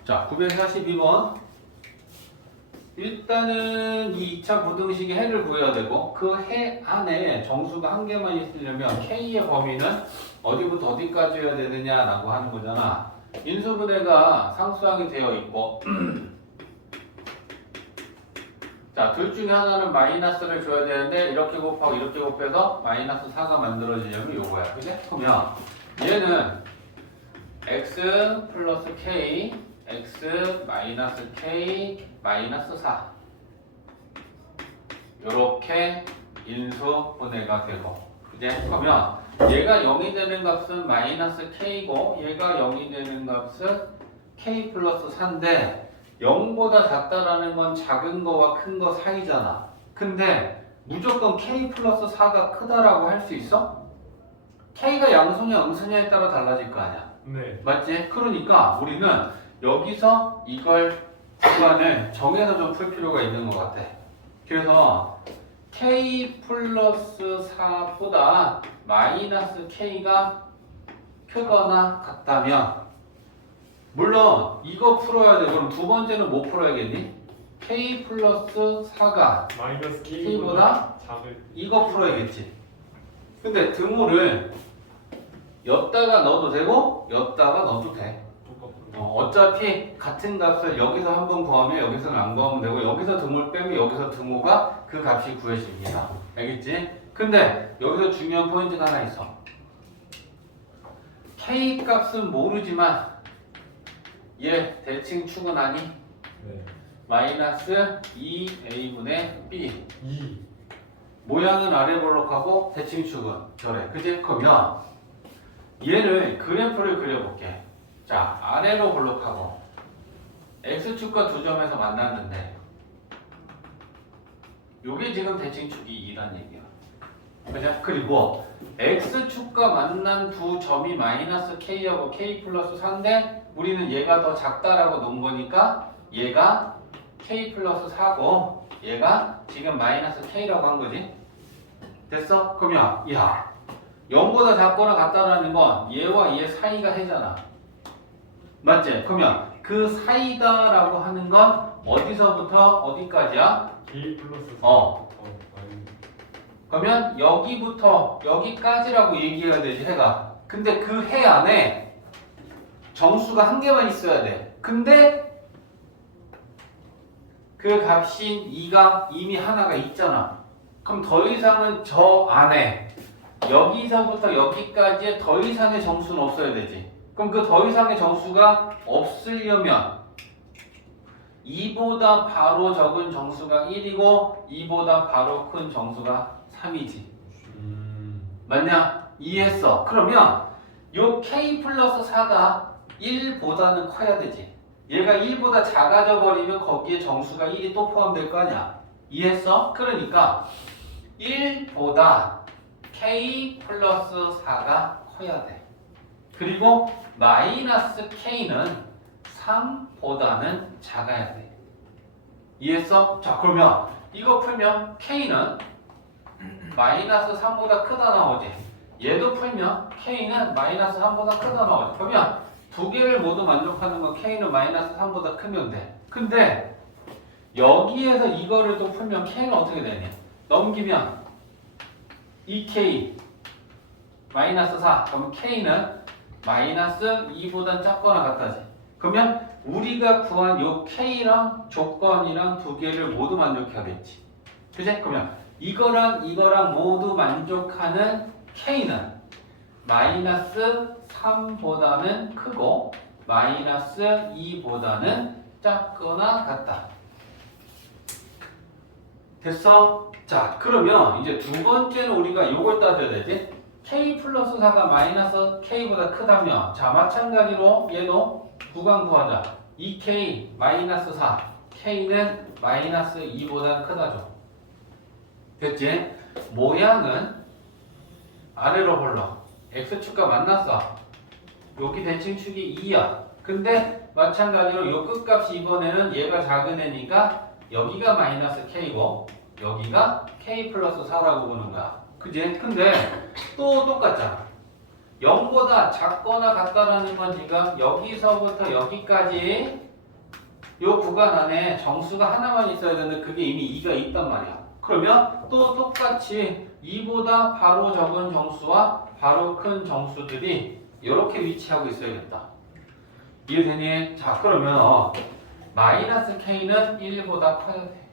자 942번 일단은 이 2차 부등식의 해를 구해야 되고 그 해 안에 정수가 한 개만 있으려면 k의 범위는 어디부터 어디까지여야 되느냐라고 하는 거잖아. 인수분해가 상수항이 되어 있고 자, 둘 중에 하나는 마이너스를 줘야 되는데 이렇게 곱하고 이렇게 곱해서 마이너스 4가 만들어지려면 요거야. 그지? 그러면 얘는 x 플러스 k x 마이너스 k 마이너스 4 요렇게 인수분해가 되고 그지? 그러면 얘가 0이 되는 값은 마이너스 k고 얘가 0이 되는 값은 k 플러스 4인데 0보다 작다라는 건 작은 거와 큰 거 사이잖아. 근데 무조건 k 플러스 4가 크다라고 할 수 있어? k가 양수냐 음수냐에 따라 달라질 거 아니야. 네. 맞지? 그러니까 우리는 여기서 이걸 구간을 정해서 좀 풀 필요가 있는 것 같아. 그래서 k 플러스 4보다 마이너스 k가 크거나 같다면 물론 이거 풀어야 돼. 그럼 두 번째는 뭐 풀어야겠니? k 플러스 4가 마이너스 k보다 작을 때. 이거 풀어야겠지. 근데 등호를 엿다가 넣어도 되고 엿다가 넣어도 돼. 똑같은. 어차피 같은 값을 여기서 한 번 구하면 여기서는 안 구하면 되고 여기서 등호를 빼면 여기서 등호가 그 값이 구해집니다. 알겠지? 근데 여기서 중요한 포인트가 하나 있어. k 값은 모르지만 얘 대칭축은 아니? 네. 마이너스 2a분의 b 2. 모양은 아래 볼록하고 대칭축은 저래. 그지? 그러면 얘를 그래프를 그려볼게. 자 아래로 볼록하고 x축과 두 점에서 만났는데 요게 지금 대칭축이 2란 얘기야. 그죠? 그리고 x축과 만난 두 점이 마이너스 k하고 k 플러스 4인데 우리는 얘가 더 작다라고 놓은 거니까 얘가 k 플러스 4고 얘가 지금 마이너스 k라고 한 거지. 됐어? 그러면 야 0보다 작거나 같다라는 건 얘와 얘 사이가 해잖아. 맞지? 그러면 그 사이다라고 하는 건 어디서부터 어디까지야? k 플러스 4. 아니. 그러면 여기부터 여기까지라고 얘기해야 되지 해가. 근데 그 해 안에 정수가 한 개만 있어야 돼. 근데 그 값인 2가 이미 하나가 있잖아. 그럼 더 이상은 저 안에 여기서부터 여기까지의 더 이상의 정수는 없어야 되지. 그럼 그 더 이상의 정수가 없으려면 2보다 바로 적은 정수가 1이고 2보다 바로 큰 정수가 3이지. 맞냐? 이해했어. 그러면 요 k 플러스 4가 1보다는 커야 되지. 얘가 1보다 작아져 버리면 거기에 정수가 1이 또 포함될 거 아니야. 이해했어? 그러니까 1보다 k 플러스 4가 커야 돼. 그리고 마이너스 k는 3보다는 작아야 돼. 이해했어? 자 그러면 이거 풀면 k는 마이너스 3보다 크다 나오지. 얘도 풀면 K는 마이너스 3보다 크다 나오죠. 그러면 두 개를 모두 만족하는 건 K는 마이너스 3보다 크면 돼. 근데 여기에서 이거를 또 풀면 K는 어떻게 되냐? 넘기면 2K 마이너스 4. 그럼 K는 마이너스 2보다 작거나 같다지. 그러면 우리가 구한 요 K랑 조건이랑 두 개를 모두 만족해야겠지. 그지? 그러면 이거랑 이거랑 모두 만족하는 K는 마이너스 3보다는 크고 마이너스 2보다는 작거나 같다. 됐어? 자, 그러면 이제 두 번째는 우리가 요걸 따져야 되지? K 플러스 4가 마이너스 K보다 크다면, 자, 마찬가지로 얘도 구간 구하자. 2K 마이너스 4, K는 마이너스 2보다 크다죠. 됐지? 모양은 아래로 흘러. X축과 만났어. 여기 대칭축이 2야. 근데 마찬가지로 요 끝값이 이번에는 얘가 작은 애니까 여기가 마이너스 K고 여기가 K 플러스 4라고 보는 거야. 그지? 근데 또 똑같잖아. 0보다 작거나 같다라는 건 지금 여기서부터 여기까지 요 구간 안에 정수가 하나만 있어야 되는데 그게 이미 2가 있단 말이야. 그러면 또 똑같이 2보다 바로 적은 정수와 바로 큰 정수들이 이렇게 위치하고 있어야겠다. 이해되니? 자, 그러면 마이너스 K는 1보다 커야 돼.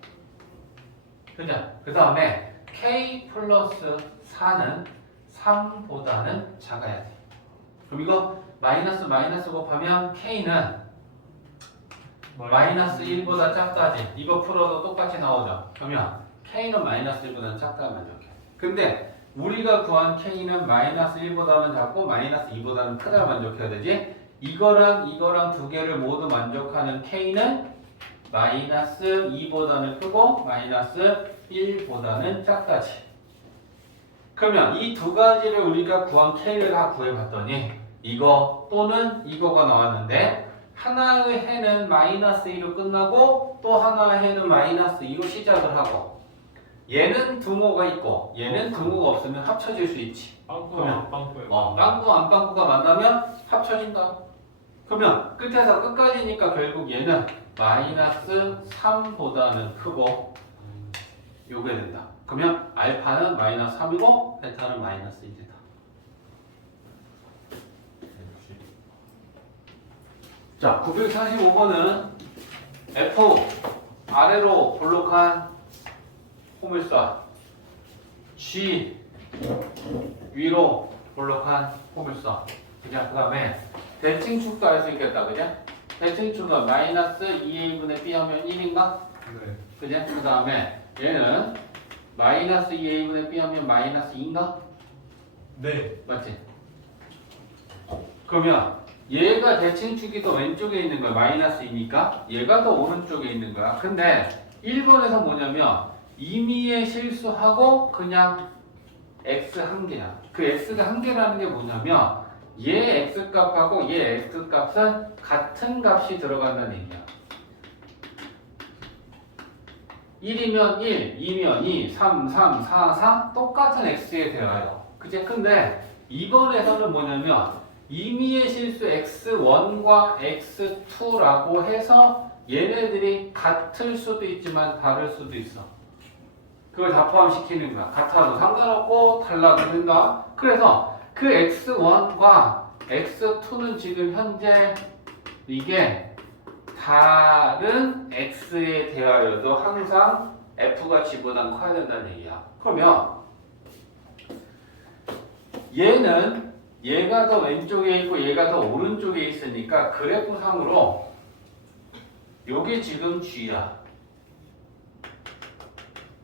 그죠? 그 다음에 K 플러스 4는 3보다는 작아야 돼. 그럼 이거 마이너스 마이너스 곱하면 K는 마이너스 1보다 작다지. 이거 풀어도 똑같이 나오죠. 그러면 K는 마이너스 1보다는 작다면 만족해. 근데 우리가 구한 K는 마이너스 1보다는 작고 마이너스 2보다는 크다 만족해야 되지. 이거랑 두 개를 모두 만족하는 K는 마이너스 2보다는 크고 마이너스 1보다는 작다지. 그러면 이 두 가지를 우리가 구한 K를 다 구해봤더니 이거 또는 이거가 나왔는데 하나의 해는 마이너스 2로 끝나고 또 하나의 해는 마이너스 2로 시작을 하고 얘는 등호가 있고 얘는 등호가 없으면 합쳐질 수 있지. 빵꾸야 안 빵꾸야. 빵꾸 안 빵꾸가 만나면 합쳐진다. 그러면 끝에서 끝까지니까 결국 얘는 마이너스 3보다는 크고 요게 된다. 그러면 알파는 마이너스 3이고 베타는 마이너스 1이다. 자, 945번은 F 아래로 볼록한 포물선, G 위로 볼록한 포물선. 그냥 그 다음에 대칭축도 알 수 있겠다, 그죠? 대칭축은 마이너스 2a분의 b 하면 1인가? 네. 그죠? 그 다음에 얘는 마이너스 2a분의 b 하면 마이너스 2인가? 네. 맞지? 그러면 얘가 대칭축이 더 왼쪽에 있는 거야. 마이너스 2니까 얘가 더 오른쪽에 있는 거야. 근데 1번에서 뭐냐면 임의의 실수하고 그냥 x 한 개야. 그 x가 한 개라는 게 뭐냐면 얘 x값하고 얘 x값은 같은 값이 들어간다는 얘기야. 1이면 1, 2면 2, 3, 3, 4, 4 똑같은 x에 대하여. 그치? 근데 이번에서는 뭐냐면 임의의 실수 x1과 x2라고 해서 얘네들이 같을 수도 있지만 다를 수도 있어. 그걸 다 포함시키는 거야. 같아도 상관없고 달라도 된다. 그래서 그 x1과 x2는 지금 현재 이게 다른 x에 대하여도 항상 f가 g보단 커야 된다는 얘기야. 그러면 얘는 얘가 더 왼쪽에 있고 얘가 더 오른쪽에 있으니까 그래프상으로 요게 지금 g야.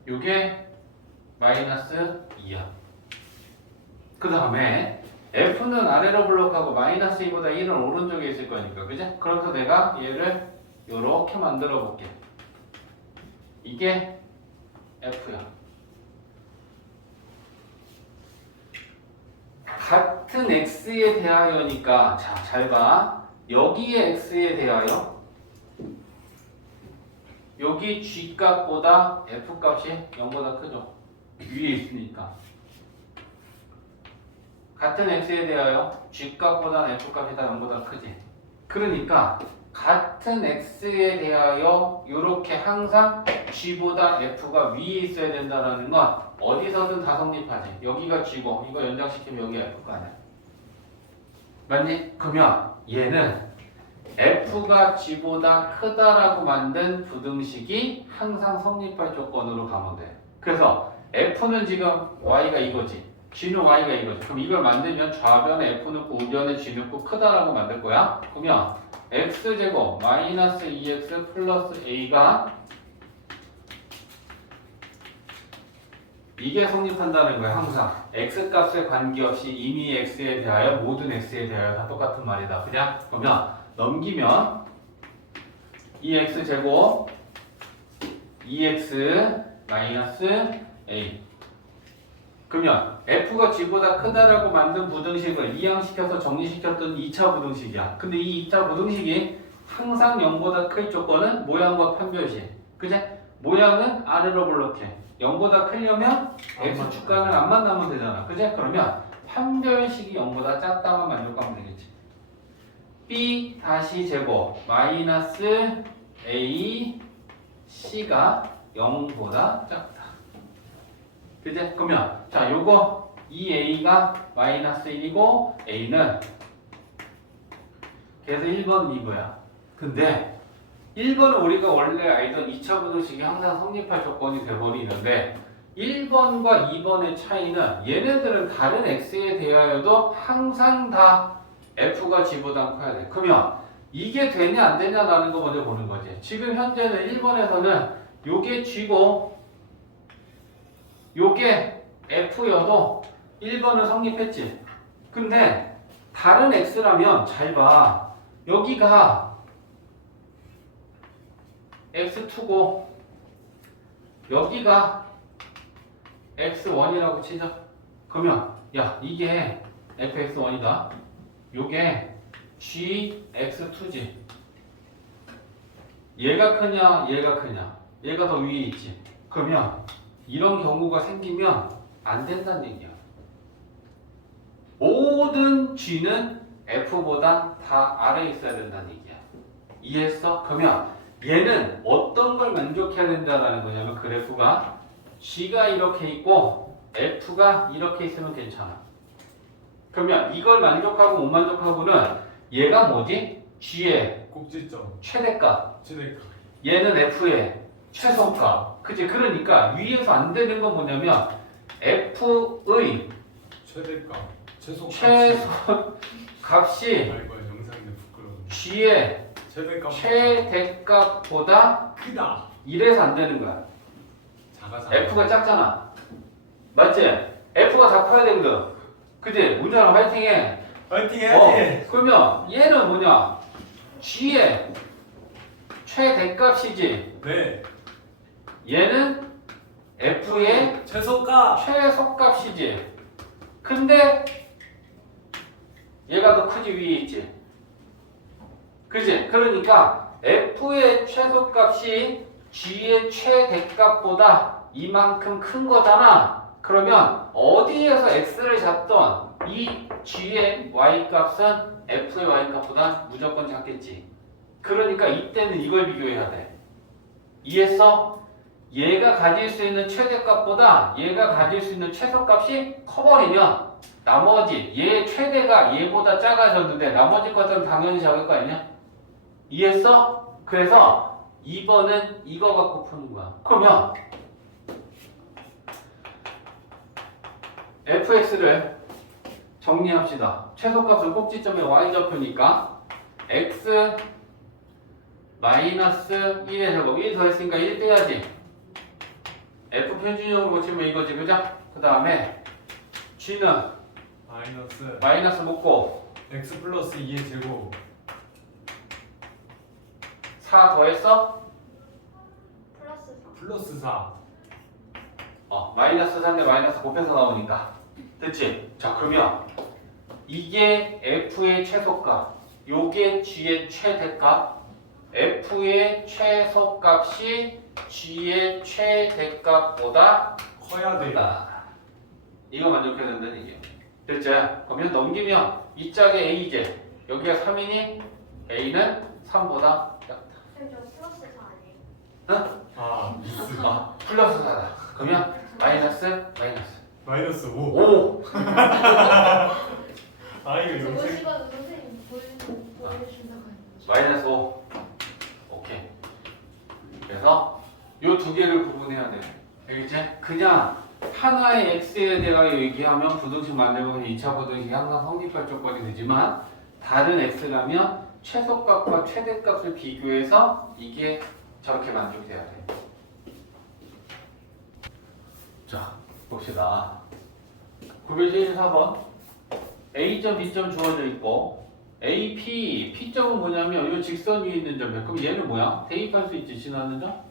요게 마이너스 2야. 그 다음에 F는 아래로 블록하고 마이너스 2보다 1은 오른쪽에 있을 거니까, 그지? 그래서 내가 얘를 요렇게 만들어 볼게. 이게 F야. 같은 X에 대하여니까, 자, 잘 봐. 여기에 X에 대하여 여기 G 값보다 F 값이 0보다 크죠. 위에 있으니까. 같은 x에 대하여 g값보다 f값이 다 0보다 크지. 그러니까 같은 x에 대하여 이렇게 항상 g보다 f가 위에 있어야 된다는 건 어디서든 다 성립하지. 여기가 g고 이거 연장시키면 여기가 f가 아니야. 맞니? 그러면 얘는 f가 g보다 크다라고 만든 부등식이 항상 성립할 조건으로 가면 돼. 그래서 f는 지금 y가 이거지. g는 y가 이거지. 그럼 이걸 만들면 좌변에 f 넣고 우변에 g 넣고 크다라고 만들 거야. 그러면 x제곱 마이너스 2x 플러스 a가 이게 성립한다는 거야. 항상 x값에 관계없이 이미 x에 대하여 모든 x에 대하여 다 똑같은 말이다. 그냥 그러면 넘기면 2x제곱 2x 마이너스 a. 그러면 f가 g보다 크다라고 만든 부등식을 이항시켜서 정리시켰던 2차 부등식이야. 근데 이 2차 부등식이 항상 0보다 클 조건은 모양과 판별식. 그제? 모양은 아래로 볼록해. 0보다 크려면 x 축간을 안 만나면 되잖아. 그제? 그러면 판별식이 0보다 작다만 만족하면 되겠지. b 다시 제곱 마이너스 a c가 0보다 작다. 그제? 그러면 자 요거 2a가 마이너스 1이고 a는 그래서 1번은 이거야. 근데 1번은 우리가 원래 알던 2차 부등식이 항상 성립할 조건이 돼버리는데 1번과 2번의 차이는 얘네들은 다른 x에 대하여도 항상 다 f가 g보다 커야 돼. 그러면 이게 되냐 안 되냐라는 거 먼저 보는 거지. 지금 현재는 1번에서는 요게 g고 요게 f여도 1번은 성립했지. 근데 다른 x라면 잘 봐. 여기가 x2고 여기가 x1이라고 치자. 그러면 야 이게 fx1이다. 요게 gx2지. 얘가 크냐 얘가 크냐 얘가 더 위에 있지. 그러면 이런 경우가 생기면 안 된다는 얘기야. 모든 g는 f보다 다 아래에 있어야 된다는 얘기야. 이해했어? 그러면 얘는 어떤 걸 만족해야 된다는 거냐면 그래프가 g가 이렇게 있고 f가 이렇게 있으면 괜찮아. 그러면 이걸 만족하고 못 만족하고는 얘가 뭐지? g의 꼭지점 최대값, 최대값 얘는 f의 최소값. 그치? 그러니까 위에서 안 되는 건 뭐냐면 f의 최대값 최소 값이 알고 영상인데 부끄러워 g의 최대값 최대값보다 크다 이래서 안 되는 거야. 작아 f가 작잖아. 맞지? f가 다 커야 되거든. 그치? 문제는 화이팅해. 파이팅 해야지 그러면 얘는 뭐냐? g의 최대값이지. 네 얘는 f의 최소값 최소값이지. 근데 얘가 더 크지 위에 있지. 그지? 그러니까 f의 최소값이 g의 최대값보다 이만큼 큰 거잖아. 그러면 어디에서 x를 잡던 이 g의 y값은 f의 y값보다 무조건 작겠지. 그러니까 이때는 이걸 비교해야 돼. 이해했어? 얘가 가질 수 있는 최대값보다 얘가 가질 수 있는 최소값이 커버리면 나머지 얘 최대가 얘보다 작아졌는데 나머지 것들은 당연히 작을 거 아니냐? 이해했어? 그래서 2번은 이거 갖고 푸는 거야. 그러면 fx를 정리합시다. 최소값을 꼭지점에 y좌표니까 x 마이너스 1의 제곱 1 더했으니까 1 빼야지. f 표준형으로 고치면 이거지. 그죠? 그 다음에 g는 마이너스 먹고 x 플러스 2의 제곱 4 더했어? 플러스 4. 플러스 4 마이너스 3대 마이너스 곱해서 나오니까 됐지? 자 그러면 이게 f의 최소값 요게 g의 최대값 f의 최소값이 g의 최대값보다 커야 돼 크다. 이거 만족해야 된다는 얘기예요. 됐지? 그러면 넘기면 이 짝에 A제 여기가 3이니 A는 3보다 작다. 쌤, 저 플러스 4 아니에요? 응? 아 미스. 플러스 4다. 그러면 마이너스 마이너스 5. 5. 아 이거 저거 영생. 시간 선생님 보여준다고 했는데. 마이너스 5. 오케이. 그래서 요 두 개를 구분해야 돼. 알겠지? 그냥 하나의 x에 대하여 얘기하면 부등식 만들면 2차 부등식이 항상 성립할 조건이 되지만 다른 x라면 최소값과 최대값을 비교해서 이게 저렇게 만족이 돼야 돼. 자, 봅시다. 974번 A점, B점 주어져 있고 A, P, P점은 뭐냐면 이 직선 위에 있는 점이야. 그럼 얘는 뭐야? 대입할 수 있지, 지나는 점?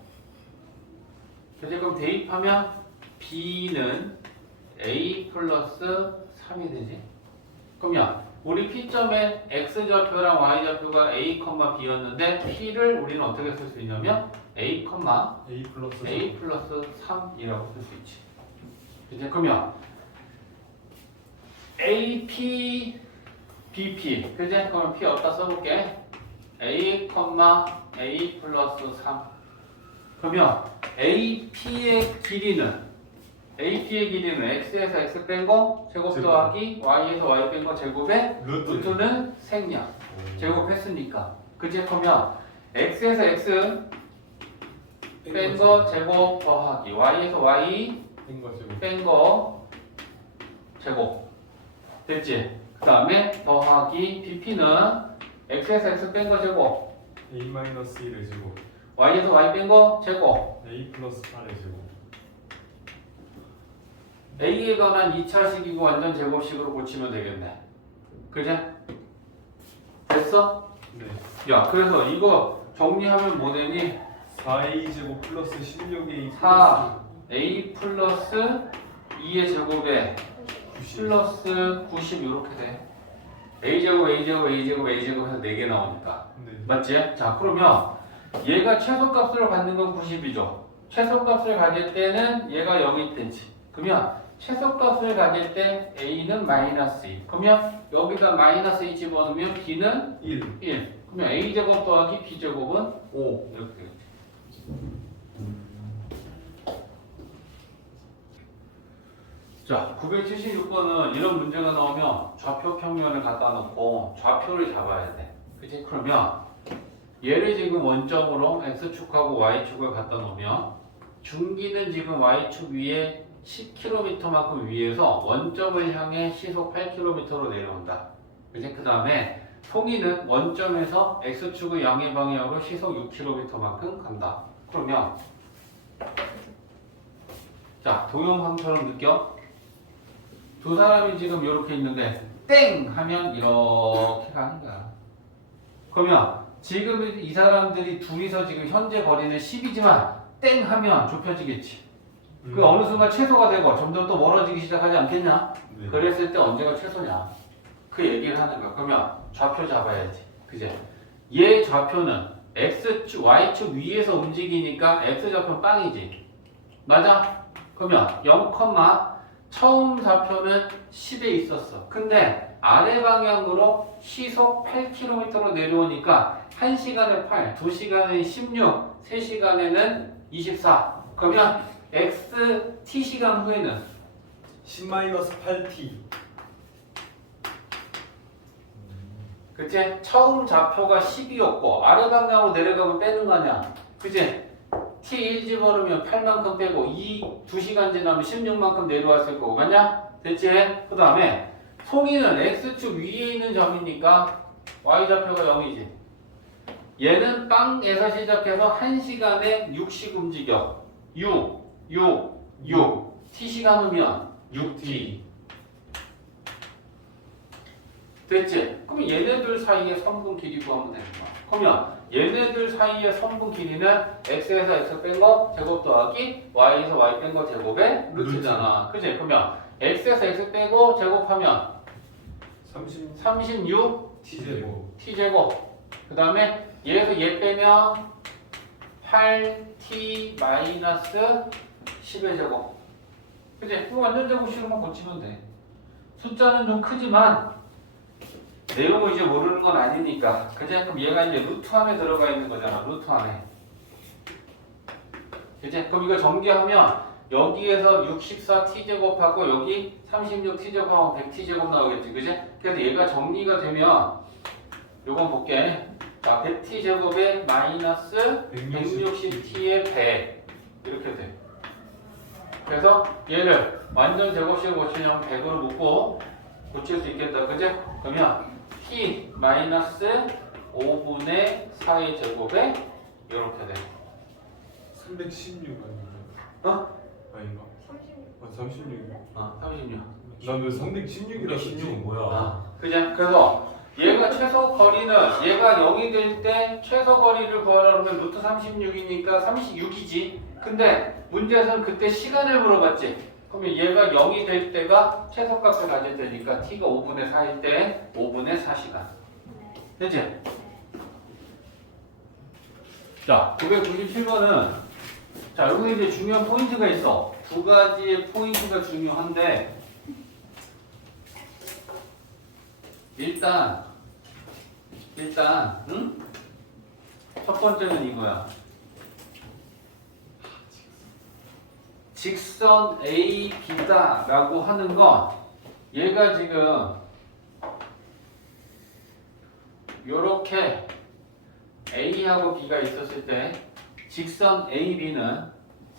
그래서 그럼 대입하면 B는 A 플러스 3이 되지? 그러면 우리 P점의 X좌표랑 Y좌표가 A, B였는데 P를 우리는 어떻게 쓸 수 있냐면 A, A 플러스. A 플러스 3이라고 쓸 수 있지. 이제 그러면 A, P, B, P. 그지? 그러면 P 어디다 써볼게. A, A 플러스 3. 그러면 A, P의 길이는 X에서 X 뺀 거 제곱 제곱. 더하기 Y에서 Y 뺀 거 제곱에 루트. 루트는 생략. 제곱했으니까. 그지? 그러면 X에서 X 뺀 거 제곱 더하기 Y에서 Y 뺀거 뺀 거 제곱 됐지? 그 다음에 더하기 BP는 X에서 X 뺀 거 제곱 A 마이너스 1의 제곱. Y에서 Y 뺀 거 제곱 A 플러스 8의 제곱. A에 관한 2차식이고 완전 제곱식으로 고치면 되겠네. 그지? 됐어? 네. 야 그래서 이거 정리하면 뭐 되니? 4A 제곱 플러스 16A 4 A 플러스 2의 제곱에 90. 플러스 90 이렇게 돼. A제곱 A제곱 A제곱 A제곱 해서 4개 나오니까 네. 맞지? 자 그러면 얘가 최소값을 갖는 건 90이죠. 최소값을 가질 때는 얘가 0일 때지. 그러면 최소값을 가질 때 A는 마이너스 2. 그러면 여기다 마이너스 2 집어넣으면 B는 1. 1. 그러면 A제곱 더하기 B제곱은 5. 이렇게 되겠지. 자, 976번은 이런 문제가 나오면 좌표 평면을 갖다 놓고 좌표를 잡아야 돼. 그치? 그러면 얘를 지금 원점으로 X축하고 Y축을 갖다 놓으면 중기는 지금 Y축 위에 10km만큼 위에서 원점을 향해 시속 8km로 내려온다. 그치? 그 다음에 송이는 원점에서 X축의 양의 방향으로 시속 6km만큼 간다. 그러면 자, 동영상처럼 느껴? 두 사람이 지금 이렇게 있는데 땡 하면 이렇게 가는 거야. 그러면 지금 이 사람들이 둘이서 지금 현재 거리는 10이지만 땡 하면 좁혀지겠지. 그 어느 순간 최소가 되고 점점 더 멀어지기 시작하지 않겠냐? 네. 그랬을 때 언제가 최소냐? 그 얘기를 하는 거야. 그러면 좌표 잡아야지. 그제? 얘 좌표는 X축, Y축 위에서 움직이니까 X좌표는 빵이지. 맞아? 그러면 0, 처음 좌표는 10에 있었어. 근데 아래 방향으로 시속 8km로 내려오니까 1시간에 8, 2시간에 16, 3시간에는 24. 그러면 x t시간 후에는 10 마이너스 8T. 그치? 처음 좌표가 10이었고 아래 방향으로 내려가면 빼는 거 아니야. 그치? t1 집어넣으면 8만큼 빼고 2시간 지나면 16만큼 내려왔을 거고 맞냐? 됐지? 그 다음에 송이는 x축 위에 있는 점이니까 y좌표가 0이지. 얘는 빵에서 시작해서 1시간에 6씩 움직여. 6 t시간 후면 6t. 됐지? 그럼 얘네들 사이의 선분 길이 구하면 되는 거야. 그러면 얘네들 사이의 선분 길이는 x에서 x 뺀 거 제곱 더하기 y에서 y 뺀 거 제곱의 루트잖아. 그치? 그러면 x에서 x 빼고 제곱하면 36 T제곱. t제곱. 그 다음에 얘에서 얘 빼면 8t 마이너스 10의 제곱. 그치? 그 완전 제곱식으로만 고치면 돼. 숫자는 좀 크지만 내용을 이제 모르는 건 아니니까. 그지? 그럼 얘가 이제 루트 안에 들어가 있는 거잖아. 루트 안에. 그지? 그럼 이거 전개하면 여기에서 64t제곱하고 여기 36t제곱하고 100t제곱 나오겠지. 그지? 그래서 얘가 정리가 되면 요건 볼게. 자, 100t제곱에 마이너스 160t의 100 이렇게 돼. 그래서 얘를 완전 제곱식으로 고치려면 100으로 묶고 고칠 수 있겠다. 그지? 그러면 t 마이너스 5분의 4의 제곱에 이렇게 돼. 316 아닌가? 어? 아닌가? 36. 아 36. 36. 난왜 316이라 16은 뭐야? 그죠? 그래서 얘가 최소 거리는 얘가 0이 될 때 최소 거리를 구하라 그러면 루트 36이니까 36이지. 근데 문제에서는 그때 시간을 물어봤지. 그러면 얘가 0이 될 때가 최소값을 가질 때니까 t가 5분의 4일 때 5분의 4시간. 되지? 자, 997번은 자, 여기 이제 중요한 포인트가 있어. 두 가지의 포인트가 중요한데 일단 응? 첫 번째는 이거야. 직선 A, B다 라고 하는 건 얘가 지금 요렇게 A하고 B가 있었을 때 직선 AB는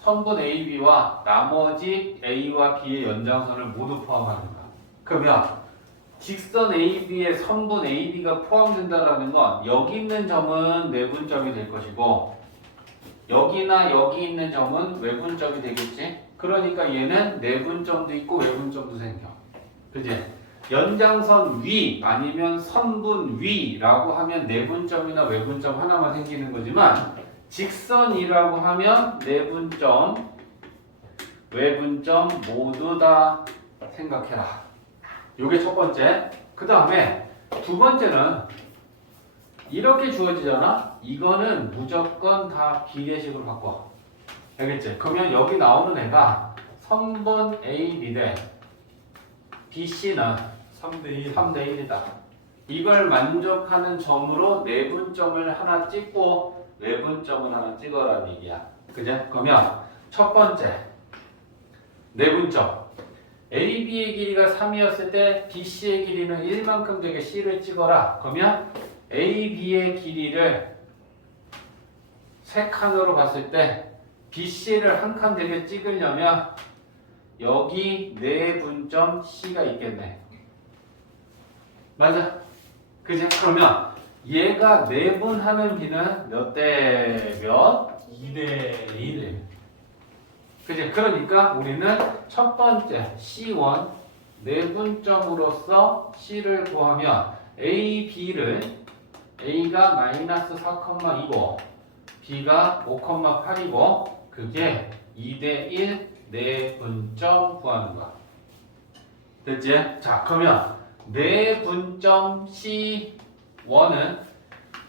선분 AB와 나머지 A와 B의 연장선을 모두 포함하는 거야. 그러면 직선 AB에 선분 AB가 포함된다라는 건 여기 있는 점은 내분점이 될 것이고 여기나 여기 있는 점은 외분점이 되겠지? 그러니까 얘는 내분점도 있고 외분점도 생겨. 그지? 연장선 위 아니면 선분 위라고 하면 내분점이나 외분점 하나만 생기는 거지만 직선이라고 하면 내분점, 외분점 모두 다 생각해라. 요게 첫 번째. 그 다음에 두 번째는 이렇게 주어지잖아? 이거는 무조건 다 비례식으로 바꿔. 알겠지? 그러면 여기 나오는 애가 선분 AB 대 BC는 3대1. 3대 1이다. 이걸 만족하는 점으로 내분점을 하나 찍고 외분점을 하나 찍어라는 얘기야. 그죠? 그러면 첫 번째 내분점 AB의 길이가 3이었을 때 BC의 길이는 1만큼 되게 C를 찍어라. 그러면 AB의 길이를 세 칸으로 봤을 때 BC를 한 칸 되게 찍으려면 여기 내분점 C가 있겠네. 맞아? 그지? 그러면 얘가 내분하는 비는 몇 대 몇? 2대 1. 그지? 그러니까 우리는 첫 번째 C1 내분점으로서 C를 구하면 A, B를 A가 마이너스 4,2고 B가 5,8이고 그게 2대 1 내분점 구하는 거야. 됐지? 자, 그러면 내분점 C1은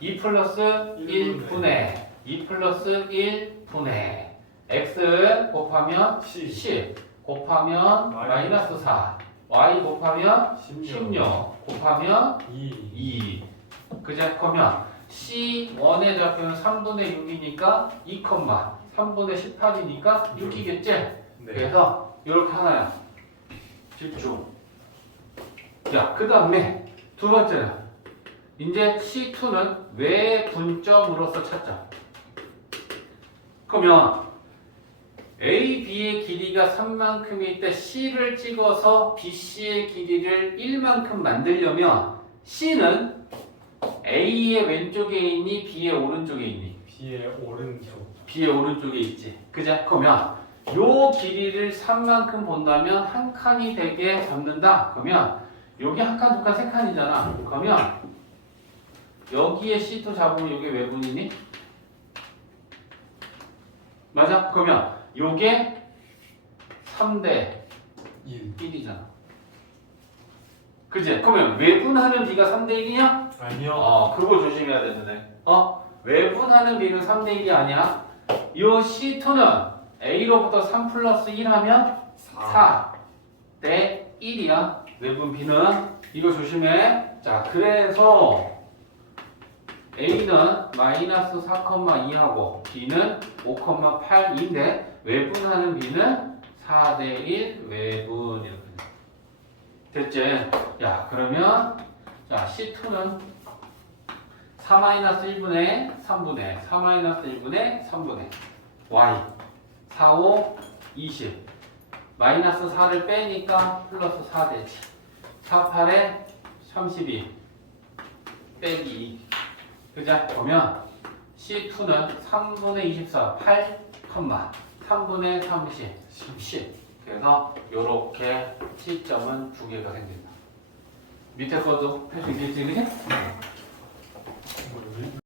2 플러스 1분의 2 플러스 1분의 x 곱하면 10 곱하면 마이너스 4 y 곱하면 16 곱하면 2 그제? 그러면 C1의 좌표는 3분의 6이니까 2, 3분의 18이니까 6이겠지? 네. 그래서 이렇게 하나야. 집중. 자, 그 다음에 두 번째는 이제 C2는 외분점으로서 찾자. 그러면 A, B의 길이가 3만큼일 때 C를 찍어서 BC의 길이를 1만큼 만들려면 C는 A의 왼쪽에 있니? B의 오른쪽에 있니? B의 오른쪽. B의 오른쪽에 있지. 그죠? 그러면 요 길이를 3만큼 본다면 한 칸이 되게 잡는다. 그러면 여기 한 칸, 두 칸, 세 칸이잖아. 그러면 여기에 C2 잡으면 이게 외분이니? 맞아? 그러면 요게 3대 1이잖아. 그지? 그러면 외분하는 B가 3대 1이냐? 아니요. 그거 조심해야 되는데. 외분하는 B는 3대 1이 아니야. 요 C2는 A로부터 3 플러스 1 하면 4 대 1이야. 내분 B는 이거 조심해. 자, 그래서 A는 마이너스 4,2하고 B는 5,8인데 외분하는 B는 4대1 외분 이렇게 됐지? 야, 그러면 자 C2는 4-1분의 3분의 4-1분의 3분의 Y 4, 5, 20 마이너스 4를 빼니까 플러스 4 되지 4, 8에 32 빼기 2 그죠? 보면 C2는 3분의 24 8, 3분의 30 10 그래서 요렇게 C점은 두 개가 생긴다 밑에 것도 할 수 있겠지 그지?